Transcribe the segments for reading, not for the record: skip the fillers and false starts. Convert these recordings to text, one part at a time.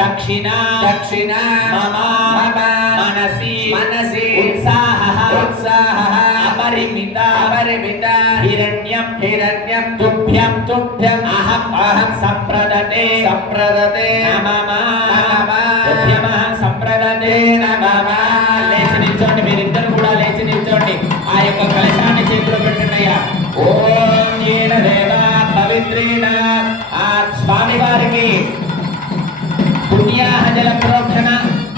दक्षिण मम मनसि उत्साहः अपरिमित हिरण्यं तुभ्यं अहं संप्रदते नमः संप्रदते नमः। లేచి నిల్చోండి, మీరిద్దరు కూడా లేచి నిల్చోండి. ఆ యొక్క కలశాన్ని చేతిలో పెట్టండియా. ఓం ఏన దేవా పవిత్రేణ. ఆ స్వామి వారికి పుణ్యాహ జల ప్రోక్షణ,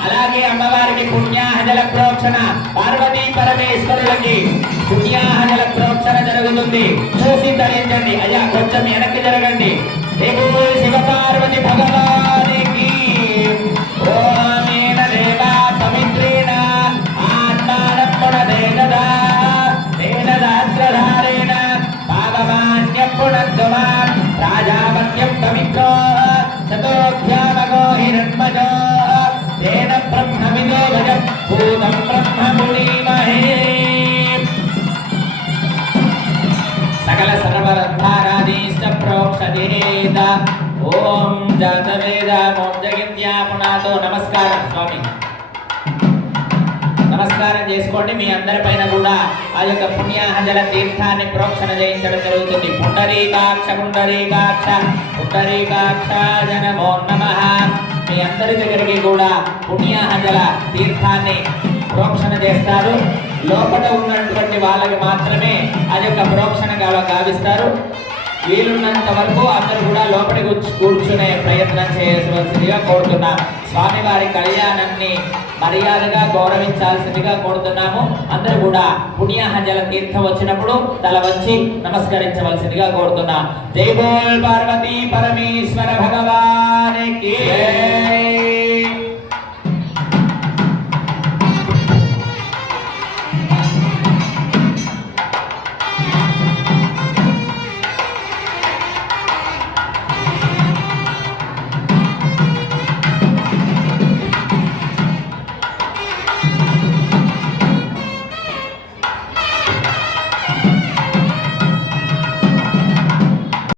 అలాగే అమ్మవారికి పుణ్యాహ జల ప్రోక్షణ, పార్వతీ పరమేశ్వరులకి పుణ్యాహ జల ప్రోక్షణ జరుగుతుంది. చూసి ధరించండి. అయ్యా కొంచెం వెనక్కి జరగండి. శివ పార్వతి భగవానికి. ఓమేన దేవా పవిత్రేణ ఆత్మానప్పుణ దేదదాత్రధారేణ పావమాన్యప్పుణద్వమా రాజావత్యం పవిత్రో సతోధ్యామగో హిరణ్మజో తేన బ్రహ్మవిదో భజం భూతం బ్రహ్మ మునీమహే. సకల సర్వరంధారాదీశ్చ ప్రోక్షదేద. ఓం జాతవేద మోక్షగిత్యాపునాతో. నమస్కారం స్వామి, నమస్కారం చేసుకోండి. మీ అందరి పైన కూడా ఆ యొక్క పుణ్యాహ జల తీర్థాన్ని ప్రోక్షణ చేయించడం జరుగుతుంది. పుండరీకాక్ష పుండరీకాక్ష పుండరీకాక్ష నమో నమః. మీ అందరి దగ్గరికి కూడా పుణ్యాహ జల తీర్థాన్ని ప్రోక్షణ చేస్తారు. లోపల ఉన్నటువంటి వాళ్ళకి మాత్రమే ఆ యొక్క ప్రోక్షణ గావిస్తారు. వీలున్నంత వరకు అందరూ కూడా లోపలికి కూర్చునే ప్రయత్నం చేయవలసిందిగా కోరుతున్నాం. స్వామివారి కళ్యాణాన్ని మర్యాదగా గౌరవించాల్సిందిగా కోరుతున్నాము. అందరూ కూడా పుణ్యాహ జల తీర్థం వచ్చినప్పుడు తల వంచి నమస్కరించవలసిందిగా కోరుతున్నాం. జై బోల్ పార్వతీ పరమేశ్వర భగవానికి.